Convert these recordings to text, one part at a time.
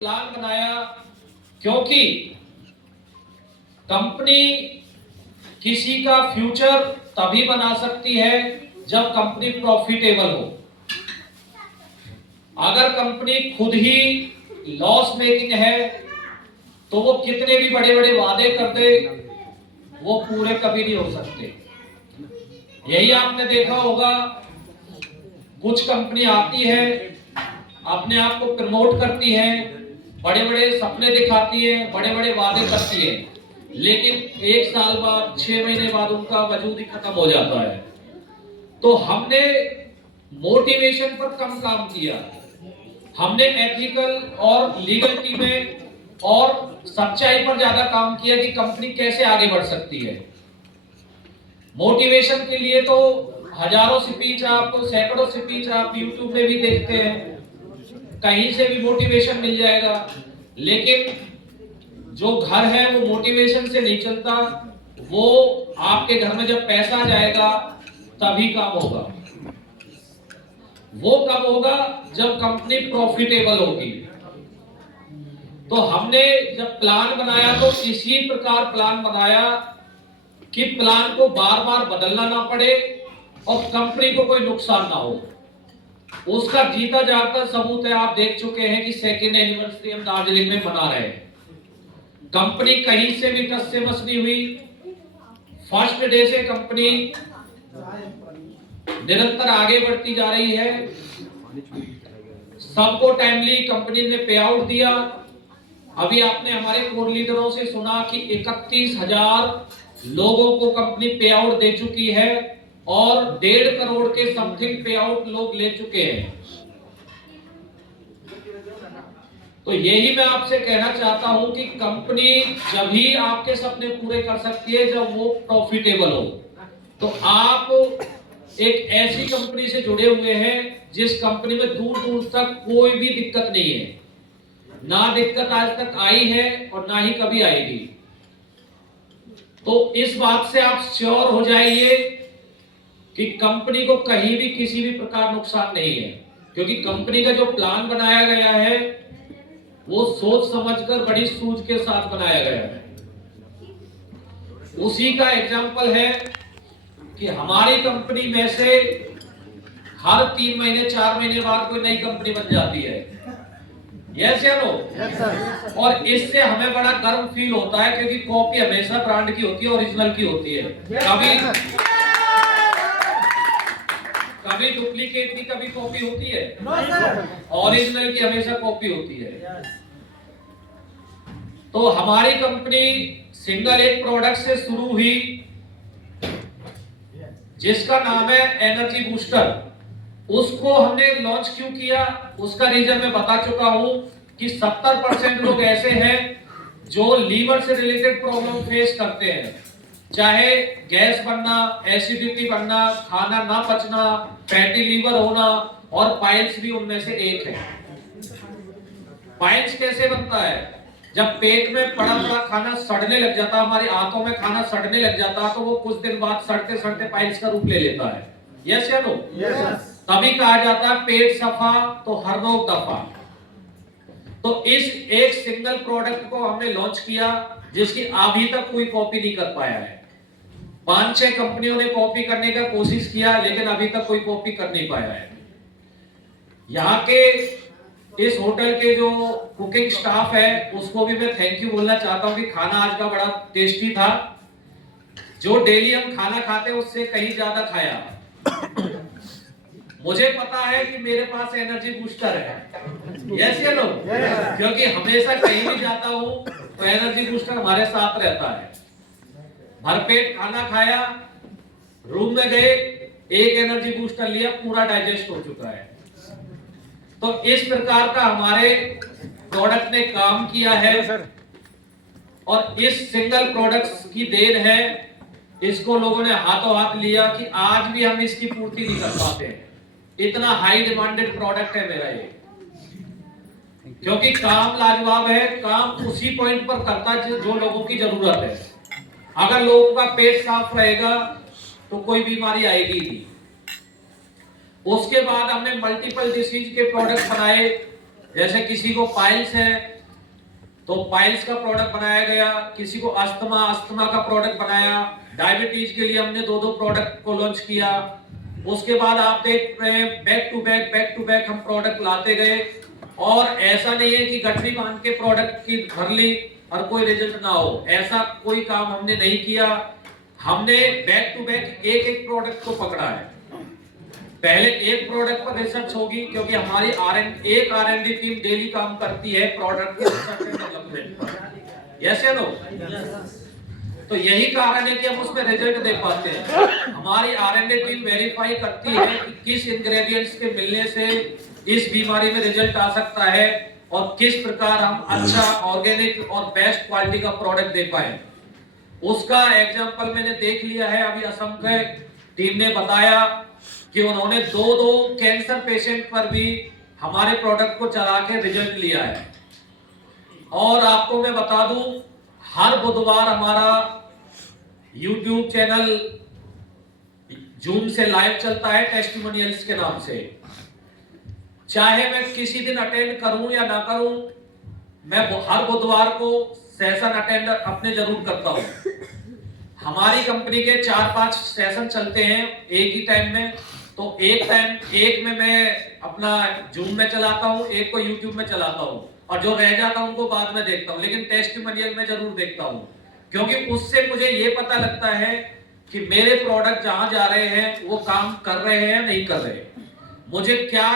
Plan बनाया क्योंकि company किसी का फ्यूचर तभी बना सकती है जब कंपनी प्रॉफिटेबल हो। अगर कंपनी खुद ही लॉस मेकिंग है तो वो कितने भी बड़े बड़े वादे कर दे वो पूरे कभी नहीं हो सकते। यही आपने देखा होगा, कुछ कंपनी आती है, अपने आप को प्रमोट करती है, बड़े बड़े सपने दिखाती है, बड़े बड़े वादे करती है, लेकिन एक साल बाद 6 महीने बाद उनका वजूद ही खत्म हो जाता है। तो हमने मोटिवेशन पर कम काम किया, हमने एथिकल और लीगलिटी में और सच्चाई पर ज्यादा काम किया कि कंपनी कैसे आगे बढ़ सकती है। मोटिवेशन के लिए तो हजारों स्पीच आप, सैकड़ों स्पीच आप YouTube में भी देखते हैं, कहीं से भी मोटिवेशन मिल जाएगा, लेकिन जो घर है वो मोटिवेशन से नहीं चलता। वो आपके घर में जब पैसा जाएगा तभी काम होगा। वो कब होगा? जब कंपनी प्रॉफिटेबल होगी। तो हमने जब प्लान बनाया तो इसी प्रकार प्लान बनाया कि प्लान को बार बार बदलना ना पड़े और कंपनी को कोई नुकसान ना हो। उसका जीता जागता सबूत है, आप देख चुके हैं कि सेकेंड एनिवर्सरी हम दार्जिलिंग में मना रहे हैं। कंपनी कहीं से भी टस से मस नहीं हुई। फर्स्ट डे से कंपनी निरंतर आगे बढ़ती जा रही है। सबको टाइमली कंपनी ने पे आउट दिया। अभी आपने हमारे कोर लीडरों से सुना कि 31,000 लोगों को कंपनी पे आउट दे चुकी है और 1.5 करोड़ के समथिंग पे आउट लोग ले चुके हैं। तो यही मैं आपसे कहना चाहता हूं कि कंपनी जब ही आपके सपने पूरे कर सकती है जब वो प्रॉफिटेबल हो। तो आप एक ऐसी कंपनी से जुड़े हुए हैं जिस कंपनी में दूर दूर तक कोई भी दिक्कत नहीं है, ना दिक्कत आज तक आई है और ना ही कभी आएगी। तो इस बात से आप श्योर हो जाइए कि कंपनी को कहीं भी किसी भी प्रकार नुकसान नहीं है, क्योंकि कंपनी का जो प्लान बनाया गया है वो सोच समझकर बड़ी सूझ के साथ बनाया गया है। उसी का एग्जाम्पल है कि हमारी कंपनी में से हर 3 महीने 4 महीने बाद कोई नई कंपनी बन जाती है। यस या नो? और इससे हमें बड़ा गर्व फील होता है क्योंकि कॉपी हमेशा ब्रांड की होती है, ओरिजिनल की होती है। कभी डुप्लीकेट की कभी कॉपी होती है? ओरिजिनल की हमेशा कॉपी होती है। तो हमारी कंपनी सिंगल एक प्रोडक्ट से शुरू हुई जिसका नाम है एनर्जी बूस्टर। उसको हमने लॉन्च क्यों किया उसका रीजन मैं बता चुका हूं कि 70% लोग ऐसे हैं जो लीवर से रिलेटेड प्रॉब्लम फेस करते हैं, चाहे गैस बनना, एसिडिटी बनना, खाना ना पचना, फैटी लीवर होना, और पाइल्स भी उनमें से एक है। पाइल्स कैसे बनता है? जब पेट में पड़ा पड़ा खाना सड़ने लग जाता, हमारी आंतों में खाना सड़ने लग जाता, तो वो कुछ दिन बाद सड़ते सड़ते पाइल्स का रूप ले लेता है। यस या नो? यस। तभी कहा जाता है पेट सफा तो हर रोग दफा। तो इस एक सिंगल प्रोडक्ट को हमने लॉन्च किया जिसकी अभी तक कोई कॉपी नहीं कर पाया है। 5-6 कंपनियों ने कॉपी करने का कोशिश किया लेकिन अभी तक कोई कॉपी कर नहीं पाया है। यहाँ के इस होटल के जो कुकिंग स्टाफ है उसको भी मैं थैंक यू बोलना चाहता हूँ कि खाना आज का बड़ा टेस्टी था। जो डेली हम खाना खाते हैं उससे कहीं ज्यादा खाया। मुझे पता है कि मेरे पास एनर्जी बूस्टर है। यस या नो? क्योंकि हमेशा कहीं भी जाता हूँ तो एनर्जी बूस्टर हमारे साथ रहता है। भरपेट खाना खाया, रूम में गए, एक एनर्जी बूस्टर लिया, पूरा डाइजेस्ट हो चुका है। तो इस प्रकार का हमारे प्रोडक्ट ने काम किया है और इस सिंगल प्रोडक्ट की देन है। इसको लोगों ने हाथों हाथ लिया कि आज भी हम इसकी पूर्ति नहीं कर पाते। इतना हाई डिमांडेड प्रोडक्ट है मेरा ये, क्योंकि काम लाजवाब है। काम उसी पॉइंट पर करता है जो लोगों की जरूरत है। अगर लोगों का पेट साफ रहेगा तो कोई बीमारी आएगी नहीं। उसके बाद हमने मल्टीपल डिसीज के प्रोडक्ट बनाए जैसे किसी को पाइल्स है तो पाइल्स का प्रोडक्ट बनाया गया, किसी को अस्थमा का प्रोडक्ट बनाया, डायबिटीज के लिए हमने 2 प्रोडक्ट को लॉन्च किया। उसके बाद आप देख रहे हैं बैक टू बैक हम प्रोडक्ट लाते गए, और ऐसा नहीं है कि गठरी बांध के प्रोडक्ट की भर ली और कोई रिजल्ट ना हो, ऐसा कोई काम हमने नहीं किया। हमने बैक टू बैक एक प्रोडक्ट को पकड़ा है। पहले एक प्रोडक्ट पर रिसर्च होगी, क्योंकि हमारी R&D टीम डेली काम करती है प्रोडक्ट के रिसर्च एंड डेवलपमेंट पर। यस या नो? तो यही कारण है कि हम उसमें रिजल्ट दे पाते हैं। हमारी R&D टीम वेरीफाई करती है कि किस इंग्रेडिएंट्स के मिलने से इस बीमारी में रिजल्ट आ सकता है, और किस प्रकार हम अच्छा ऑर्गेनिक और बेस्ट क्वालिटी का प्रोडक्ट दे पाए। उसका एग्जांपल मैंने देख लिया है। अभी असम के टीम ने बताया कि उन्होंने 2 कैंसर पेशेंट पर भी हमारे प्रोडक्ट को चला के रिजल्ट लिया है। और आपको मैं बता दूं, हर बुधवार हमारा YouTube चैनल जूम से लाइव चलता है टेस्टिमोनियल्स के नाम से। चाहे मैं किसी दिन अटेंड करूं या ना करूं, मैं हर बुधवार को सेशन अटेंड अपने जरूर करता हूं। हमारी कंपनी के 4-5 सेशन चलते हैं एक ही टाइम में। तो एक में मैं अपना जूम में चलाता हूं, एक को यूट्यूब में चलाता हूं, और जो रह जाता हूं उनको बाद में देखता हूं, लेकिन टेस्टिमोनियल में जरूर देखता हूं, क्योंकि उससे मुझे ये पता लगता है कि मेरे प्रोडक्ट जहां जा रहे हैं वो काम कर रहे हैं या नहीं कर रहे, मुझे क्या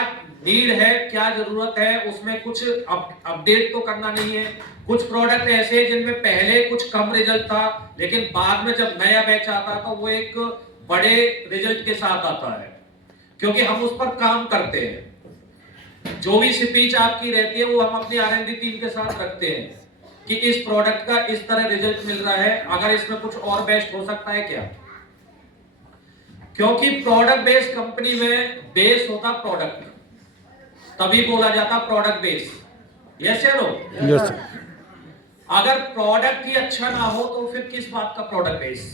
नीड है, क्या जरूरत है, उसमें कुछ अपडेट तो करना नहीं है। कुछ प्रोडक्ट ऐसे हैं जिनमें पहले कुछ कम रिजल्ट था, लेकिन बाद में जब नया बैच आता तो वो एक बड़े रिजल्ट के साथ आता है, क्योंकि हम उस पर काम करते हैं। जो भी स्पीच आपकी रहती है वो हम अपनी R&D टीम के साथ रखते हैं कि इस प्रोडक्ट का इस तरह रिजल्ट मिल रहा है, अगर इसमें कुछ और बेस्ट हो सकता है क्या। क्योंकि प्रोडक्ट बेस्ड कंपनी में बेस होता प्रोडक्ट, तभी बोला जाता प्रोडक्ट बेस। यस या नो? यस। अगर प्रोडक्ट ही अच्छा ना हो तो फिर किस बात का प्रोडक्ट बेस।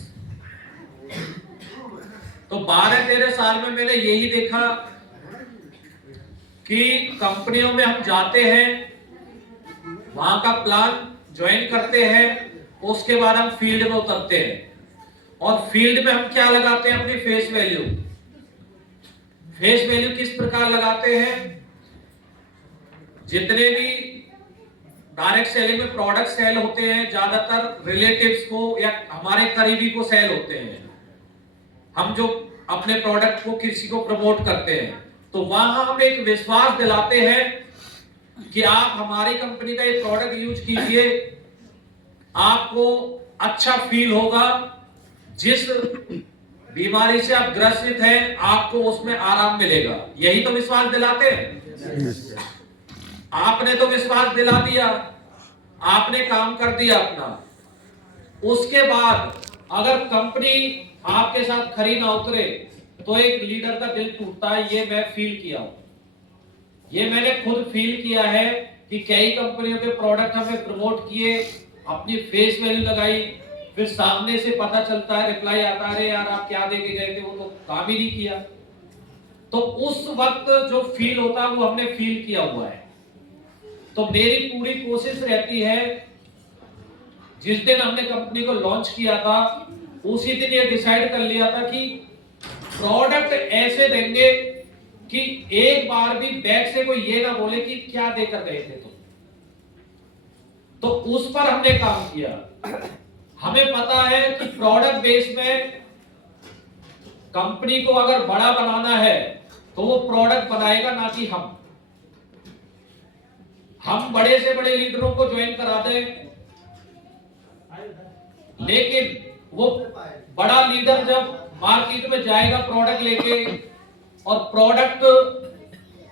तो 12-13 साल में मैंने यही देखा कि कंपनियों में हम जाते हैं, वहां का प्लान ज्वाइन करते हैं, उसके बाद हम फील्ड में उतरते हैं, और फील्ड में हम क्या लगाते हैं, अपनी फेस वैल्यू। फेस वैल्यू किस प्रकार लगाते हैं, जितने भी डायरेक्ट सेलिंग में प्रोडक्ट सेल होते हैं, ज्यादातर रिलेटिव्स को या हमारे करीबी को सेल होते हैं। हम जो अपने प्रोडक्ट को किसी को प्रमोट करते हैं, तो वहां हम एक विश्वास दिलाते हैं कि आप हमारी कंपनी का ये प्रोडक्ट यूज कीजिए, आपको अच्छा फील होगा, जिस बीमारी से आप ग्रसित हैं आपको उसमें आराम मिलेगा। यही तो विश्वास दिलाते हैं। आपने तो विश्वास दिला दिया, आपने काम कर दिया अपना। उसके बाद अगर कंपनी आपके साथ खरी ना उतरे तो एक लीडर का दिल टूटता है। ये मैं फील किया हूं, ये मैंने खुद फील किया है कि कई कंपनियों के प्रोडक्ट हमें प्रमोट किए, अपनी फेस वैल्यू लगाई, फिर सामने से पता चलता है, रिप्लाई आता है, अरे यार आप क्या दे के गए थे, वो तो काम ही नहीं किया। तो उस वक्त जो फील होता है वो हमने फील किया हुआ है। तो मेरी पूरी कोशिश रहती है, जिस दिन हमने कंपनी को लॉन्च किया था उसी दिन ये डिसाइड कर लिया था कि प्रोडक्ट ऐसे देंगे कि एक बार भी बैक से कोई ये ना बोले कि क्या देकर गए थे। तो उस पर हमने काम किया। हमें पता है कि प्रोडक्ट बेस में कंपनी को अगर बड़ा बनाना है तो वो प्रोडक्ट बनाएगा, ना कि हम बड़े से बड़े लीडरों को ज्वाइन करा दें, लेकिन वो बड़ा लीडर जब मार्केट में जाएगा प्रोडक्ट लेके, और प्रोडक्ट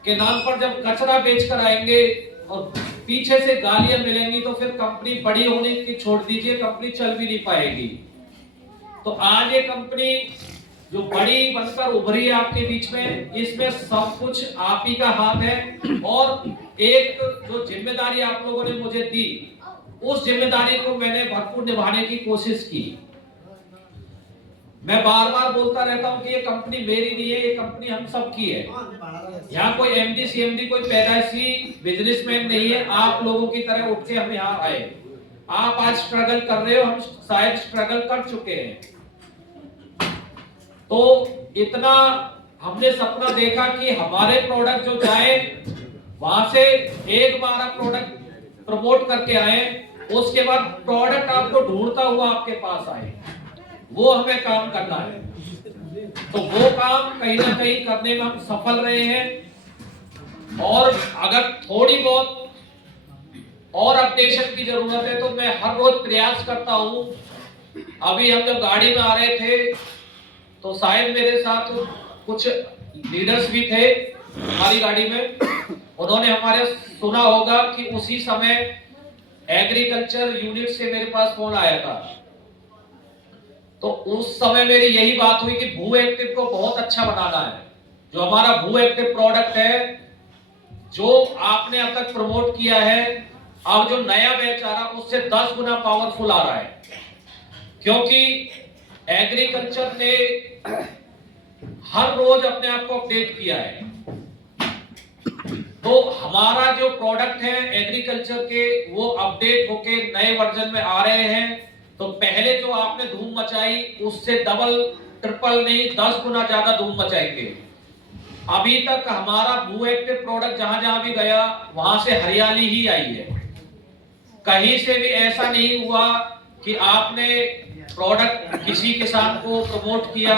के नाम पर जब कचरा बेच कर आएंगे और पीछे से गालियां मिलेंगी, तो फिर कंपनी बड़ी होने की छोड़ दीजिए, कंपनी चल भी नहीं पाएगी। तो आज ये कंपनी जो बड़ी बनकर उभरी है आपके बीच में, इसमें सब कुछ आप ही का हाथ है। और एक जो जिम्मेदारी आप लोगों ने मुझे दी, उस जिम्मेदारी को मैंने भरपूर निभाने की कोशिश की। मैं बार बार बोलता रहता हूं कि ये कंपनी मेरी नहीं है, ये कंपनी हम सब की है। यहाँ कोई एमडी सीएमडी कोई पैदाइशी बिजनेसमैन नहीं है। आप लोगों की तरह उठ के हम यहाँ आए। आप आज स्ट्रगल कर रहे हो, हम शायद स्ट्रगल कर चुके हैं। तो इतना हमने सपना देखा कि हमारे प्रोडक्ट जो जाए वहां से एक बार आप प्रोडक्ट प्रमोट करके आए, उसके बाद प्रोडक्ट आपको ढूंढता हुआ आपके पास आए, वो हमें काम करना है। तो वो काम कहीं ना कहीं करने में हम सफल रहे हैं। और अगर थोड़ी बहुत और अपडेशन की जरूरत है तो मैं हर रोज प्रयास करता हूं। अभी हम जब गाड़ी में आ रहे थे तो शायद मेरे साथ कुछ लीडर्स भी थे हमारी गाड़ी में, उन्होंने हमारे सुना होगा कि उसी समय एग्रीकल्चर यूनिट से मेरे पास फोन आया था। तो उस समय मेरी यही बात हुई कि भू एक्टिव को बहुत अच्छा बनाना है। जो हमारा भू एक्टिव प्रोडक्ट है, जो आपने अब तक प्रमोट किया है, अब जो नया बैच आ रहा है उससे 10 गुना पावरफुल आ रहा है। क्योंकि एग्रीकल्चर ने हर रोज अपने आप को अपडेट किया है। तो हमारा जो प्रोडक्ट है एग्रीकल्चर के, वो अपडेट होके नए वर्जन में आ रहे हैं। तो पहले जो आपने धूम मचाई उससे डबल ट्रिपल नहीं 10 गुना ज्यादा धूम मचाएंगे। अभी तक हमारा भू एक्टिव प्रोडक्ट जहां जहां भी गया वहां से हरियाली ही आई है। कहीं से भी ऐसा नहीं हुआ कि आपने प्रोडक्ट किसी किसान को प्रमोट किया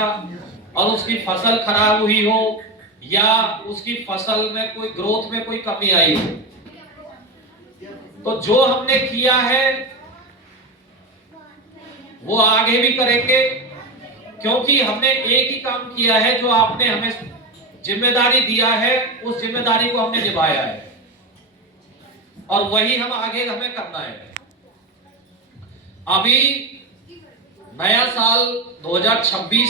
और उसकी फसल खराब हुई हो या उसकी फसल में कोई ग्रोथ में कोई कमी आई हो। तो जो हमने किया है वो आगे भी करेंगे, क्योंकि हमने एक ही काम किया है। जो आपने हमें जिम्मेदारी दिया है उस जिम्मेदारी को हमने निभाया है और वही हम आगे हमें करना है। अभी नया साल 2026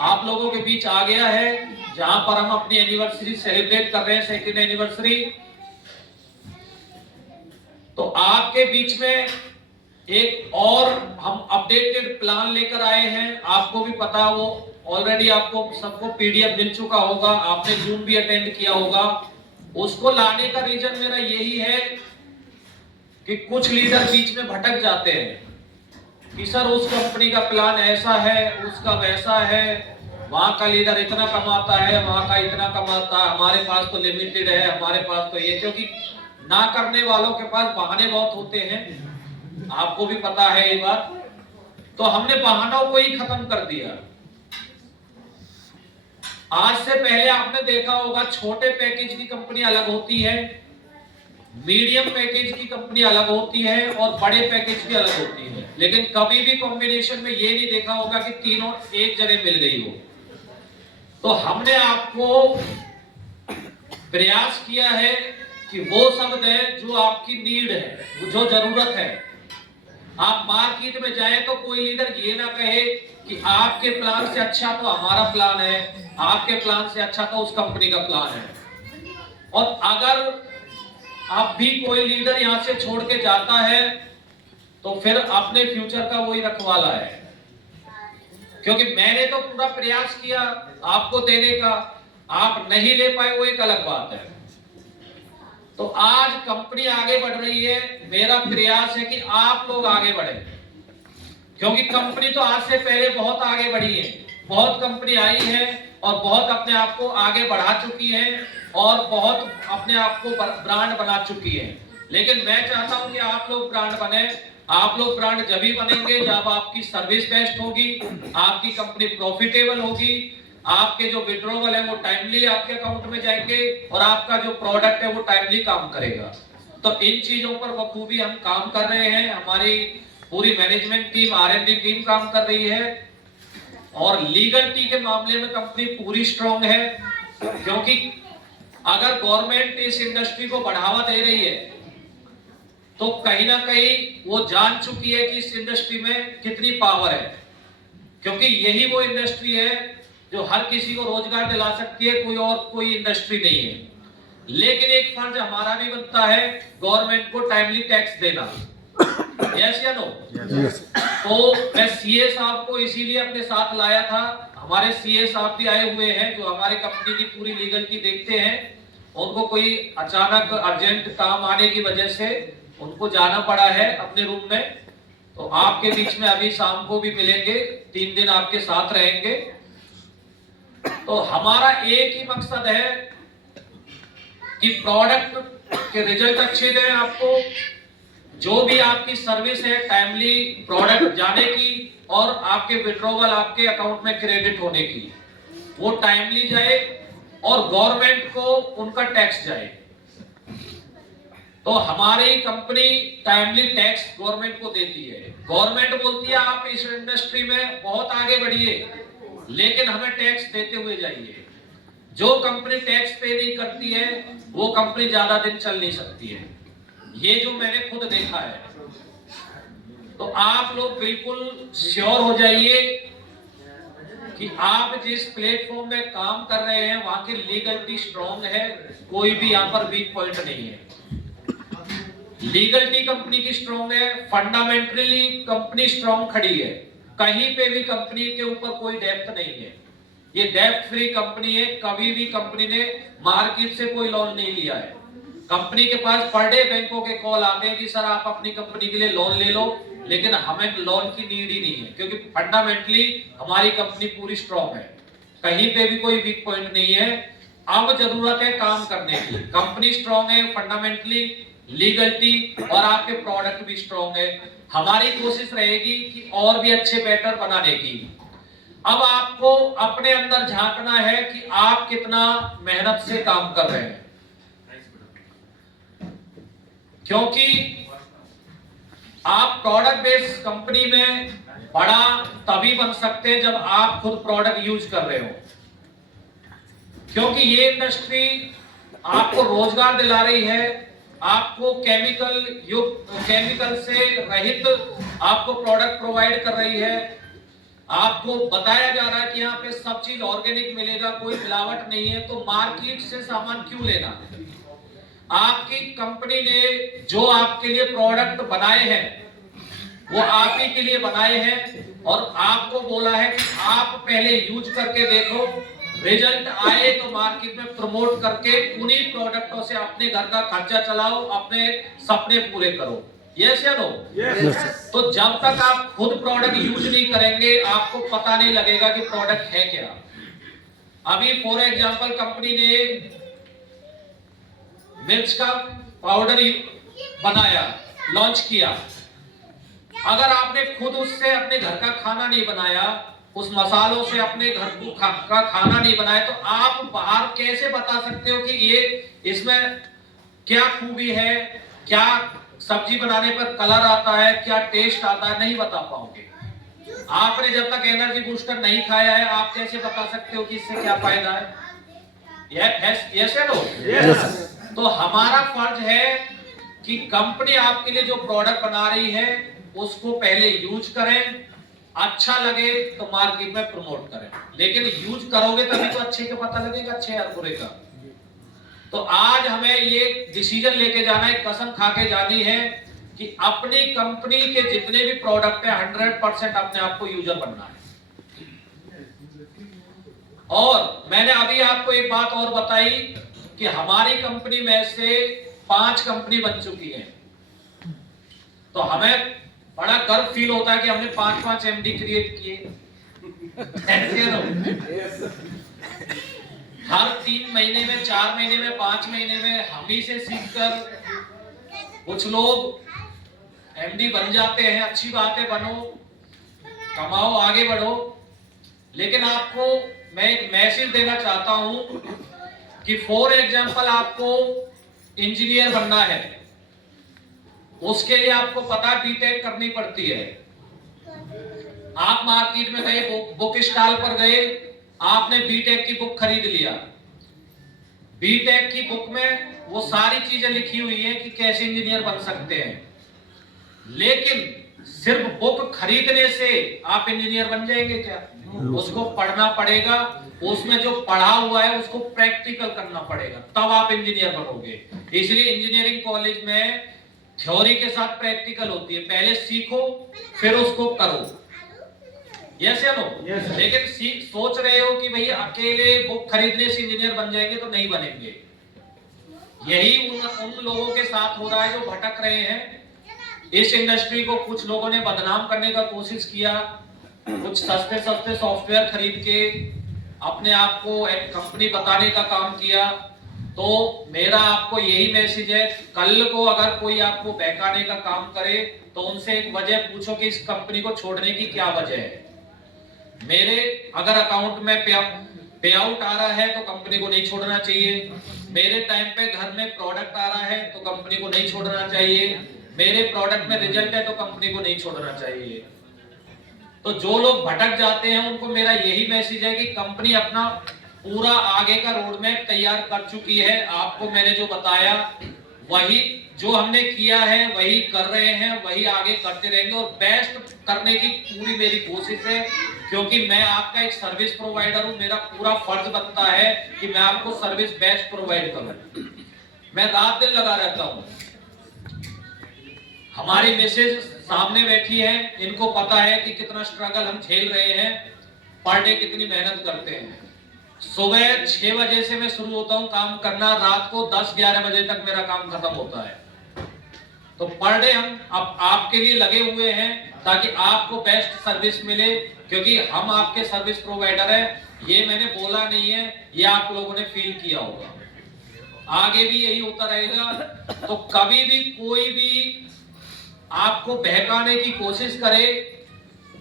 आप लोगों के बीच आ गया है, जहां पर हम अपनी एनिवर्सरी सेलिब्रेट कर रहे हैं, सेकंड एनिवर्सरी। तो आपके बीच में एक और हम अपडेटेड प्लान लेकर आए हैं। आपको भी पता, वो ऑलरेडी आपको सबको पीडीएफ मिल चुका होगा, आपने जूम भी अटेंड किया होगा। उसको लाने का रीजन मेरा यही है कि कुछ लीडर बीच में भटक जाते हैं कि सर उस कंपनी का प्लान ऐसा है, उसका वैसा है, वहां का लीडर इतना कमाता है, वहां का इतना कमाता है, हमारे पास तो लिमिटेड है, हमारे पास तो ये। क्योंकि ना करने वालों के पास बहाने बहुत होते हैं, आपको भी पता है ये बात। तो हमने बहानों को ही खत्म कर दिया। आज से पहले आपने देखा होगा छोटे पैकेज की कंपनी अलग होती है, मीडियम पैकेज की कंपनी अलग होती है और बड़े पैकेज की अलग होती है। लेकिन कभी भी कॉम्बिनेशन में ये नहीं देखा होगा कि तीनों एक जगह मिल गई हो। तो हमने आपको प्रयास किया है कि वो सब दें जो आपकी नीड है, जो जरूरत है। आप मार्केट में जाएं तो कोई लीडर ये ना कहे कि आपके प्लान से अच्छा तो हमारा प्लान है, आपके प्लान से अच्छा तो उस कंपनी का प्लान है। और अगर अब भी कोई लीडर यहां से छोड़ के जाता है तो फिर अपने फ्यूचर का वही रखवाला है। क्योंकि मैंने तो पूरा प्रयास किया आपको देने का, आप नहीं ले पाए वो एक अलग बात है। तो आज कंपनी आगे बढ़ रही है, मेरा प्रयास है कि आप लोग आगे बढ़े। क्योंकि कंपनी तो आज से पहले बहुत आगे बढ़ी है, बहुत कंपनी आई है और बहुत अपने आप को आगे बढ़ा चुकी है और बहुत अपने आप को ब्रांड बना चुकी है। लेकिन मैं चाहता हूं कि आप लोग ब्रांड बने। आप लोग ब्रांड जब ही बनेंगे जब आपकी सर्विस बेस्ट होगी, आपकी कंपनी प्रॉफिटेबल होगी, आपके जो विड्रॉवल है वो टाइमली आपके अकाउंट में जाएंगे और आपका जो प्रोडक्ट है वो टाइमली काम करेगा। तो इन चीजों पर बखूबी हम काम कर रहे हैं। हमारी पूरी मैनेजमेंट टीम, R&D टीम काम कर रही है और लीगल टी के मामले में कंपनी पूरी स्ट्रांग है। क्योंकि अगर गवर्नमेंट इस इंडस्ट्री को बढ़ावा दे रही है तो कहीं ना कहीं वो जान चुकी है कि इस इंडस्ट्री में कितनी पावर है। क्योंकि यही वो इंडस्ट्री है जो हर किसी को रोजगार दिला सकती है, कोई और कोई इंडस्ट्री नहीं है। लेकिन एक फर्ज हमारा भी बनता है गवर्नमेंट को टाइमली टैक्स देना। यस या नो? तो मैं सीए साहब को इसीलिए अपने साथ लाया था। हमारे सीए साहब भी आए हुए हैं जो हमारे कंपनी की पूरी लीगलिटी देखते हैं। उनको कोई अचानक अर्जेंट काम आने की वजह से उनको जाना पड़ा है अपने रूम में, तो आपके बीच में अभी शाम को भी मिलेंगे, 3 दिन आपके साथ रहेंगे। तो हमारा एक ही मकसद है कि प्रोडक्ट के रिजल्ट अच्छे दें आपको, जो भी आपकी सर्विस है टाइमली प्रोडक्ट जाने की और आपके विड्रॉवल आपके अकाउंट में क्रेडिट होने की वो टाइमली जाए और गवर्नमेंट को उनका टैक्स जाए। तो हमारी कंपनी टाइमली टैक्स गवर्नमेंट को देती है। गवर्नमेंट बोलती है आप इस इंडस्ट्री में बहुत आगे बढ़िए, लेकिन हमें टैक्स देते हुए जाइए। जो कंपनी टैक्स पे नहीं करती है वो कंपनी ज्यादा दिन चल नहीं सकती है, ये जो मैंने खुद देखा है। तो आप लोग बिल्कुल श्योर हो जाइए कि आप जिस प्लेटफॉर्म में काम कर रहे हैं वहां की लीगलिटी स्ट्रांग है, कोई भी यहां पर वीक पॉइंट नहीं है। लीगलिटी कंपनी की स्ट्रांग है, फंडामेंटली कंपनी स्ट्रांग खड़ी है, कहीं पे भी कंपनी के ऊपर कोई डेप्ट नहीं है। ये डेप्ट फ्री कंपनी है, कभी भी कंपनी ने मार्केट से कोई लोन नहीं लिया है। कंपनी के पास पर डे बैंकों के कॉल आते हैं कि सर आप अपनी कंपनी के लिए लोन ले लो, लेकिन हमें लोन की नीड ही नहीं है क्योंकि फंडामेंटली हमारी कंपनी पूरी स्ट्रांग है, कहीं पे भी कोई वीक पॉइंट नहीं है। अब जरूरत है काम करने की। कंपनी स्ट्रांग है फंडामेंटली, लीगलिटी और आपके प्रोडक्ट भी स्ट्रांग है। हमारी कोशिश रहेगी कि और भी अच्छे बेटर बनाने की। अब आपको अपने अंदर झांकना है कि आप कितना मेहनत से काम कर रहे हैं, क्योंकि आप प्रोडक्ट बेस्ड कंपनी में बड़ा तभी बन सकते हैं जब आप खुद प्रोडक्ट यूज कर रहे हो, क्योंकि ये इंडस्ट्री आपको रोजगार दिला रही है, आपको केमिकल से रहित आपको प्रोडक्ट प्रोवाइड कर रही है। आपको बताया जा रहा है कि यहाँ पे सब चीज ऑर्गेनिक मिलेगा, कोई मिलावट नहीं है, तो मार्केट से सामान क्यों लेना। आपकी कंपनी ने जो आपके लिए प्रोडक्ट बनाए हैं वो आप ही के लिए बनाए हैं और आपको बोला है कि आप पहले यूज करके देखो, रिजल्ट आए तो मार्केट में प्रमोट करके उन्हीं प्रोडक्टों से अपने घर का खर्चा चलाओ, अपने सपने पूरे करो। यस या नो? तो जब तक आप खुद प्रोडक्ट यूज नहीं करेंगे आपको पता नहीं लगेगा कि प्रोडक्ट है क्या। अभी फॉर एग्जांपल कंपनी ने मिर्च का पाउडर बनाया, लॉन्च किया, अगर आपने खुद उससे अपने घर का खाना नहीं बनाया, उस मसालों से अपने घर का खाना नहीं बनाया, तो आप बाहर कैसे बता सकते हो कि ये इसमें क्या खूबी है, क्या सब्जी बनाने पर कलर आता है, क्या टेस्ट आता है, नहीं बता पाओगे। आपने जब तक एनर्जी बूस्टर नहीं खाया है आप कैसे बता सकते हो कि इससे क्या फायदा है। यस या नो? तो हमारा फर्ज है कि कंपनी आपके लिए जो प्रोडक्ट बना रही है उसको पहले यूज करें, अच्छा लगे तो मार्केट में प्रमोट करें, लेकिन यूज करोगे तभी तो अच्छे का पता लगेगा, अच्छे या बुरे का। तो आज हमें ये डिसीजन लेके जाना है, कसम खा के जानी है कि अपनी कंपनी के जितने भी प्रोडक्ट है 100% अपने आप को यूजर बनना है। और मैंने अभी आपको एक बात और बताई कि हमारी कंपनी में से 5 कंपनी बन चुकी है, तो हमें बड़ा गर्व फील होता है कि हमने 5-5 एमडी क्रिएट किए। हर 3 महीने में, 4 महीने में, 5 महीने में हम ही से सीखकर कुछ लोग एमडी बन जाते हैं। अच्छी बात है, बनो, कमाओ, आगे बढ़ो। लेकिन आपको मैं एक मैसेज देना चाहता हूं कि फॉर एग्जांपल आपको इंजीनियर बनना है, उसके लिए आपको पता बीटेक करनी पड़ती है। आप मार्केट में गए, बुक स्टॉल पर गए, आपने बीटेक की बुक खरीद लिया। बीटेक की बुक में वो सारी चीजें लिखी हुई है कि कैसे इंजीनियर बन सकते हैं, लेकिन सिर्फ बुक खरीदने से आप इंजीनियर बन जाएंगे क्या? उसको पढ़ना पड़ेगा, उसमें जो पढ़ा हुआ है उसको प्रैक्टिकल करना पड़ेगा, तब आप इंजीनियर बनोगे। इसलिए इंजीनियरिंग कॉलेज में थ्योरी के साथ प्रैक्टिकल होती है, पहले सीखो फिर उसको करो। यस या नो? लेकिन सोच रहे हो कि भैया अकेले बुक खरीदने से इंजीनियर बन जाएंगे, तो नहीं बनेंगे। यही उन लोगों के साथ हो रहा है जो भटक रहे हैं। इस इंडस्ट्री को कुछ लोगों ने बदनाम करने का कोशिश किया, कुछ सस्ते सस्ते सॉफ्टवेयर खरीद के अपने आप को एक कंपनी बताने का काम किया। तो मेरा आपको यही मैसेज है, कल को अगर कोई आपको बहकाने का काम करे तो उनसे एक वजह पूछो कि इस कंपनी को छोड़ने की क्या वजह है। मेरे अगर अकाउंट में पे आउट आ रहा है तो कंपनी को नहीं छोड़ना चाहिए। मेरे टाइम पे घर में प्रोडक्ट आ रहा है तो कंपनी को नहीं छोड़ना चाहिए। मेरे प्रोडक्ट में रिजल्ट है तो कंपनी को नहीं छोड़ना चाहिए। तो जो लोग भटक जाते हैं उनको मेरा यही मैसेज है कि कंपनी अपना पूरा आगे का रोड मैप तैयार कर चुकी है। आपको मैंने जो बताया वही जो हमने किया है वही कर रहे हैं, वही आगे करते रहेंगे और बेस्ट करने की पूरी मेरी कोशिश है, क्योंकि मैं आपका एक सर्विस प्रोवाइडर हूं। मेरा पूरा फर्ज बनता है कि मैं आपको सर्विस बेस्ट प्रोवाइड करूं। मैं रात दिन लगा रहता हूं। हमारी मिसेज सामने बैठी है, इनको पता है कि कितना स्ट्रगल हम झेल रहे हैं, पर डे कितनी मेहनत करते हैं। सुबह 6 बजे से मैं शुरू होता हूं काम करना, रात को 10-11 बजे तक मेरा काम खत्म होता है। तो पर डे हम आपके लिए लगे हुए हैं ताकि आपको बेस्ट सर्विस मिले, क्योंकि हम आपके सर्विस प्रोवाइडर हैं। ये मैंने बोला नहीं है, ये आप लोगों ने फील किया होगा। आगे भी यही होता रहेगा। तो कभी भी कोई भी आपको बहकाने की कोशिश करे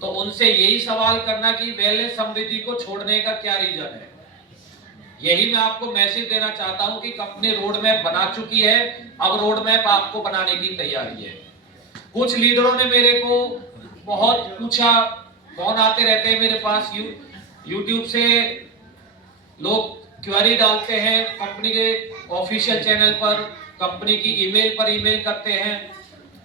तो उनसे यही सवाल करना कि वेलनेस समृद्धि को छोड़ने का क्या रीजन है। यही मैं आपको मैसेज देना चाहता हूं कि कंपनी रोड मैप बना चुकी है, अब रोड मैप आपको बनाने की तैयारी है। कुछ लीडरों ने मेरे को बहुत पूछा, फोन आते रहते हैं मेरे पास, यूट्यूब से लोग क्वेरी डालते हैं कंपनी के ऑफिशियल चैनल पर, कंपनी की ईमेल पर ईमेल करते हैं,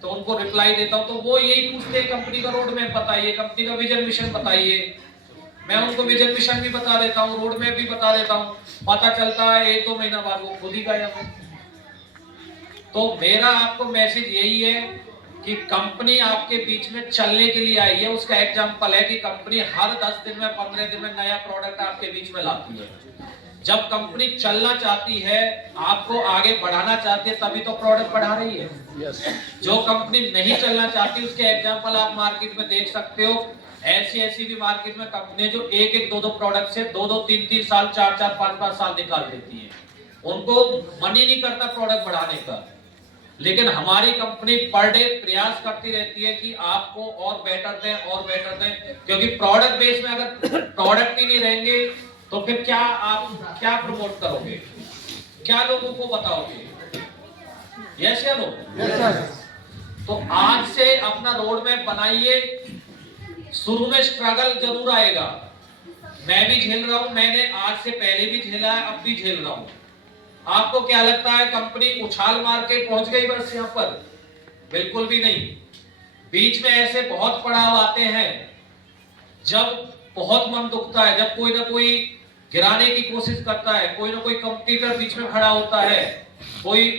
तो उनको रिप्लाई देता हूं। तो वो यही पूछते हैं कंपनी का रोड मैप बताइए, कंपनी का विजन मिशन बताइए। मैं उनको विजन मिशन भी बता देता हूँ, रोड मैप भी बता देता हूँ। पता चलता है 1-2 महीना बाद वो खुद ही गायब है। तो मेरा आपको मैसेज यही है कि कंपनी आपके बीच में चलने के लिए आई है। उसका एग्जांपल है कि कंपनी हर 10 दिन में 15 दिन में नया प्रोडक्ट आपके बीच में लाती है। जब कंपनी चलना चाहती है, आपको आगे बढ़ाना चाहती है, तभी तो प्रोडक्ट बढ़ा रही है। जो कंपनी नहीं चलना चाहती उसके एग्जांपल आप मार्केट में देख सकते हो। ऐसी भी मार्केट में कंपनी जो 1-1, 2-2 प्रोडक्ट से 2-2, 3-3 साल, 4-4, 5-5 साल निकाल देती है। उनको मन ही नहीं करता प्रोडक्ट बढ़ाने का। लेकिन हमारी कंपनी पर डे प्रयास करती रहती है कि आपको और बेटर दें और बेटर दें, क्योंकि प्रोडक्ट बेस में अगर प्रोडक्ट ही नहीं रहेंगे तो फिर क्या आप क्या प्रमोट करोगे, क्या लोगों को बताओगे? यस या नो? तो आज से अपना रोड मैप बनाइए। शुरू में स्ट्रगल जरूर आएगा, मैं भी झेल रहा हूं, मैंने आज से पहले भी झेला है, अब भी झेल रहा हूं। आपको क्या लगता है कंपनी उछाल मार के पहुंच गई बस यहां पर? बिल्कुल भी नहीं। बीच में ऐसे बहुत पड़ाव आते हैं जब बहुत मन दुखता है, जब कोई ना कोई गिराने की कोशिश करता है, कोई ना कोई कंपटीटर बीच में खड़ा होता है, कोई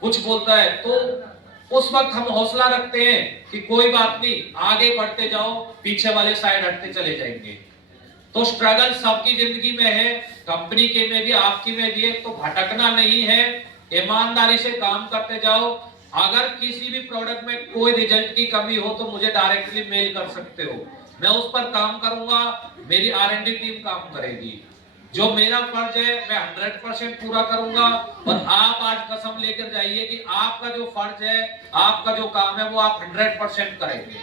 कुछ बोलता है, तो उस वक्त हम हौसला रखते हैं कि कोई बात नहीं, आगे बढ़ते जाओ, पीछे वाले साइड हटते चले जाएंगे। तो स्ट्रगल सबकी जिंदगी में है, कंपनी के में भी, आपकी में भी है। तो भटकना नहीं है, ईमानदारी से काम करते जाओ। अगर किसी भी प्रोडक्ट में कोई रिजल्ट की कमी हो तो मुझे डायरेक्टली मेल कर सकते हो, मैं उस पर काम करूंगा, मेरी R&D टीम काम करेगी। जो मेरा फर्ज है मैं 100% पूरा करूंगा। और आप आज कसम लेकर जाइए कि आपका जो फर्ज है, आपका जो काम है वो आप 100% करेंगे।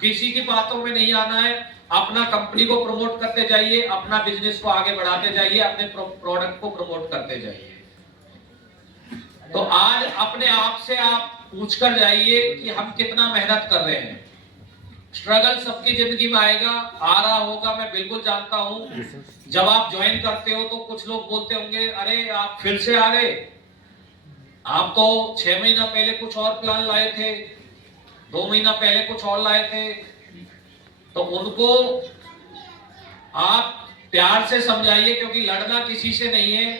किसी की बातों में नहीं आना है, अपना कंपनी को प्रमोट करते जाइए, अपना बिजनेस को आगे बढ़ाते जाइए, अपने प्रोडक्ट को प्रमोट करते जाइए। तो आज अपने आप से आप पूछकर जाइए कि हम कितना मेहनत कर रहे हैं। स्ट्रगल सबकी जिंदगी में आएगा, आ रहा होगा, मैं बिल्कुल जानता हूं। जब आप ज्वाइन करते हो तो कुछ लोग बोलते होंगे, अरे आप फिर से आ गए, आप तो 6 महीना पहले कुछ और प्लान लाए थे, 2 महीना पहले कुछ और लाए थे। तो उनको आप प्यार से समझाइए, क्योंकि लड़ना किसी से नहीं है,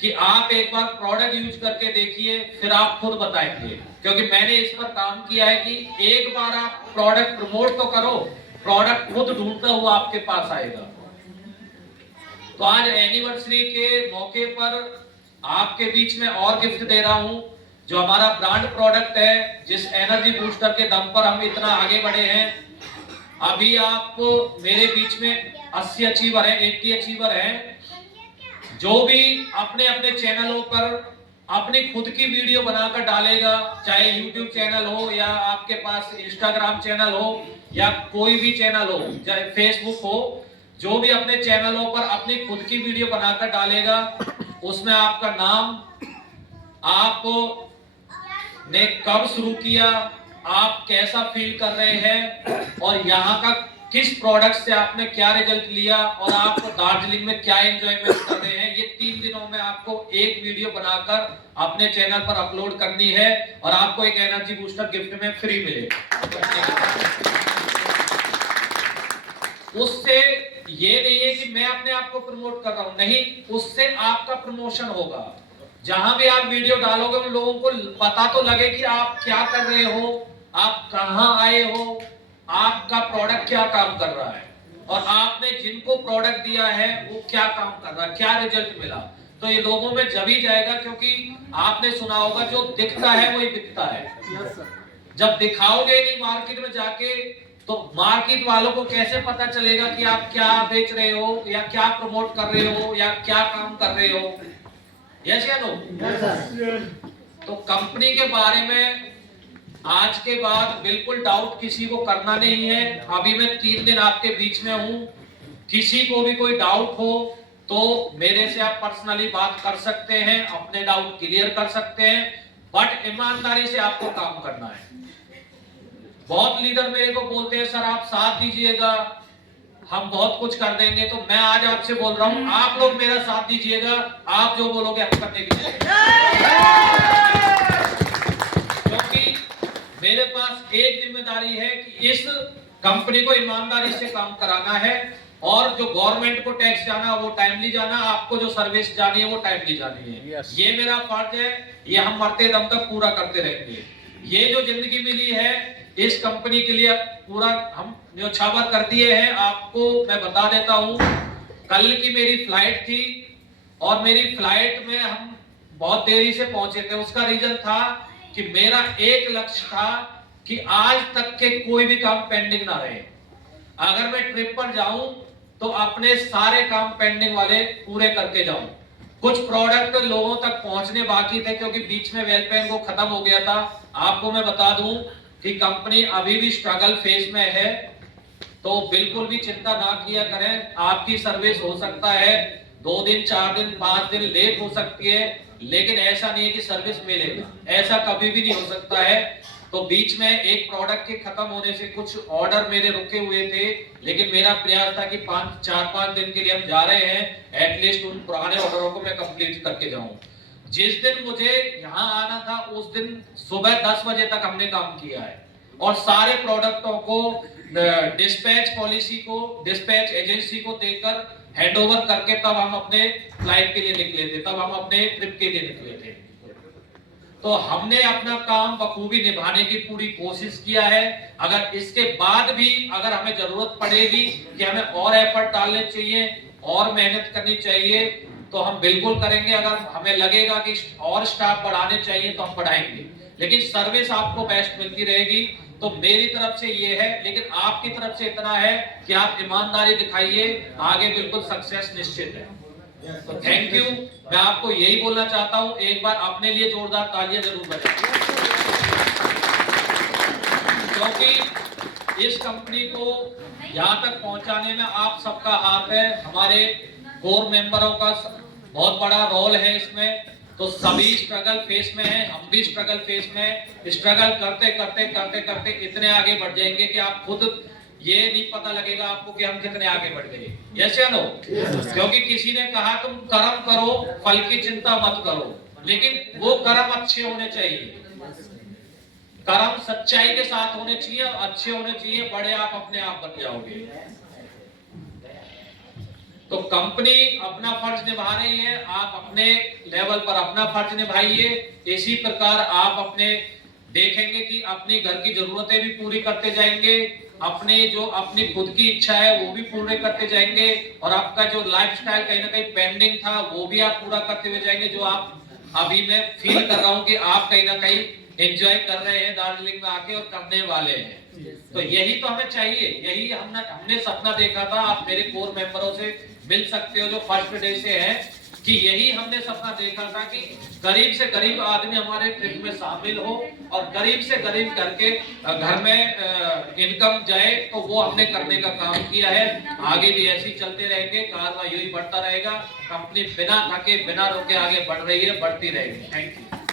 कि आप एक बार प्रोडक्ट यूज करके देखिए, फिर आप खुद बताएंगे। क्योंकि मैंने इस पर काम किया है कि एक बार आप प्रोडक्ट प्रमोट तो करो, प्रोडक्ट खुद ढूंढता हुआ आपके पास आएगा। तो आज एनिवर्सरी के मौके पर आपके बीच में और गिफ्ट दे रहा हूं, जो हमारा ब्रांड प्रोडक्ट है, जिस एनर्जी बूस्टर के दम पर हम इतना आगे बढ़े हैं। अभी आपको मेरे बीच में 80 अचीवर है, 80 अचीवर है, जो भी अपने अपने चैनलों पर अपनी खुद की वीडियो बनाकर डालेगा, चाहे YouTube चैनल हो या आपके पास इंस्टाग्राम चैनल हो या कोई भी चैनल हो, चाहे फेसबुक हो, जो भी अपने चैनलों पर अपनी खुद की वीडियो बनाकर डालेगा, उसमें आपका नाम, आप ने कब शुरू किया, आप कैसा फील कर रहे हैं और यहाँ का किस प्रोडक्ट से आपने क्या रिजल्ट लिया और आप दार्जिलिंग में क्या एंजॉयमेंट कर रहे हैं, ये 3 दिनों में आपको एक वीडियो बनाकर अपने चैनल पर अपलोड करनी है और आपको एक एनर्जी बूस्टर गिफ्ट में फ्री मिलेगा। उससे ये नहीं है कि मैं अपने आप को प्रमोट कर रहा हूं, नहीं, उससे आपका प्रमोशन होगा। जहां भी आप वीडियो डालोगे उन लोगों को पता तो लगे कि आप क्या कर रहे हो, आप कहां आए हो, आपका प्रोडक्ट क्या काम कर रहा है और आपने जिनको प्रोडक्ट दिया है वो क्या काम कर रहा है, क्या रिजल्ट मिला। तो ये लोगों में जब ही जाएगा, क्योंकि आपने सुना होगा जो दिखता है वही बिकता है। जब दिखाओगे नहीं मार्केट में जाके, तो मार्केट वालों को कैसे पता चलेगा कि आप क्या बेच रहे हो या क्या प्रमोट कर रहे हो या क्या काम कर रहे हो। यस या नो? तो कंपनी के बारे में आज के बाद बिल्कुल डाउट किसी को करना नहीं है। अभी मैं 3 दिन आपके बीच में हूं, किसी को भी कोई डाउट हो तो मेरे से आप पर्सनली बात कर सकते हैं, अपने डाउट क्लियर कर सकते हैं, बट ईमानदारी से आपको काम करना है। बहुत लीडर मेरे को बोलते हैं सर आप साथ दीजिएगा, हम बहुत कुछ कर देंगे। तो मैं आज आपसे बोल रहा हूं, आप लोग मेरा साथ दीजिएगा, आप जो बोलोगे हम करने के लिए। क्योंकि मेरे पास एक जिम्मेदारी है कि इस कंपनी को ईमानदारी से काम कराना है और जो गवर्नमेंट को टैक्स जाना वो टाइमली जाना, आपको जो सर्विस जानी है वो टाइमली जानी है। ये मेरा फर्ज है, ये हम मरते दम तक पूरा करते रहेंगे। ये जो जिंदगी मिली है इस कंपनी के लिए पूरा हम न्योछावर कर दिए हैं। आपको मैं बता देता हूं, कल की मेरी फ्लाइट थी और मेरी फ्लाइट में हम बहुत देरी से पहुंचे थे। उसका रीजन था कि मेरा एक लक्ष्य था कि आज तक के कोई भी काम पेंडिंग ना रहे। अगर मैं ट्रिप पर जाऊं तो अपने सारे काम पेंडिंग वाले पूरे करके जाऊं। कुछ प्रोडक्ट लोगों तक पहुंचने बाकी थे क्योंकि बीच में वेल पेन को खत्म हो गया था। आपको मैं बता दूं कि कंपनी अभी भी स्ट्रगल फेज में है, तो बिल्कुल भी चिंता ना किया करें। आपकी सर्विस हो सकता है 2 दिन 4 दिन 5 दिन लेट हो सकती है, लेकिन ऐसा नहीं है कि सर्विस मिलेगा, ऐसा कभी भी नहीं हो सकता है। तो बीच में एक प्रोडक्ट के खत्म होने से कुछ ऑर्डर मेरे रुके हुए थे, लेकिन मेरा प्रयास था कि 4-5 दिन के लिए हम जा रहे हैं, एटलीस्ट उन पुराने ऑर्डरों को मैं कंप्लीट करके जाऊं। जिस दिन मुझे यहाँ आना था उस दिन सुबह 10 बजे तक हमने काम किया है और सारे प्रोडक्टों को डिस्पैच पॉलिसी को, डिस्पैच एजेंसी को देकर हैंडओवर करके तब हम अपने फ्लाइट के लिए निकले थे, तब हम अपने ट्रिप के लिए निकले थे। तो हमने अपना काम बखूबी निभाने की पूरी कोशिश किया है। अगर इसके बाद भी अगर हमें जरूरत पड़ेगी कि हमें और एफर्ट डालने चाहिए और मेहनत करनी चाहिए तो हम बिल्कुल करेंगे। अगर हमें लगेगा कि और स्टाफ बढ़ाने चाहिए तो हम बढ़ाएंगे, लेकिन सर्विस आपको बेस्ट मिलती रहेगी। तो मेरी तरफ से ये है, लेकिन आपकी तरफ से इतना है कि आप ईमानदारी दिखाइए, आगे बिल्कुल सक्सेस निश्चित है। तो थैंक यू। मैं आपको यही बोलना चाहता हूं, एक बार अपने लिए जोरदार तालियां जरूर बजाइए, क्योंकि इस कंपनी को यहां तक पहुंचाने में आप सबका हाथ है। हमारे कोर मेंबरों का बहुत बड़ा रोल है इसमें। तो सभी स्ट्रगल फेस में है, हम भी स्ट्रगल फेस में है। स्ट्रगल करते करते करते करते इतने आगे बढ़ जाएंगे कि आप खुद ये नहीं पता लगेगा आपको कि हम कितने आगे बढ़ गए। यस या नो? क्योंकि किसी ने कहा तुम कर्म करो, फल की चिंता मत करो, लेकिन वो कर्म अच्छे होने चाहिए, कर्म सच्चाई के साथ होने चाहिए, अच्छे होने चाहिए, बड़े आप अपने आप बन जाओगे। तो कंपनी अपना फर्ज निभा रही है, आप अपने लेवल पर अपना फर्ज निभाइए। इसी प्रकार आप अपने देखेंगे कि अपनी घर की जरूरतें भी पूरी करते जाएंगे, अपने जो अपनी खुद की इच्छा है वो भी पूरे करते जाएंगे, और आपका जो लाइफस्टाइल कहीं ना कहीं पेंडिंग था वो भी आप पूरा करते हुए जाएंगे, जो आप अभी मैं फील कर रहा हूँ कि आप कहीं ना कहीं एंजॉय कर रहे हैं दार्जिलिंग में आके और करने वाले हैं। तो यही तो हमें चाहिए, यही हमने सपना देखा था। आप मेरे कोर मेंबरों से मिल सकते हो जो फर्स्ट डे से है, कि यही हमने सपना देखा था कि गरीब से गरीब आदमी हमारे ट्रिप में शामिल हो, और गरीब से गरीब करके घर में इनकम जाए, तो वो हमने करने का काम किया है। आगे भी ऐसे ही चलते रहेंगे, कारवा यूं ही बढ़ता रहेगा। कंपनी बिना थके बिना रुके आगे बढ़ रही है, बढ़ती रहेगी। Thank you.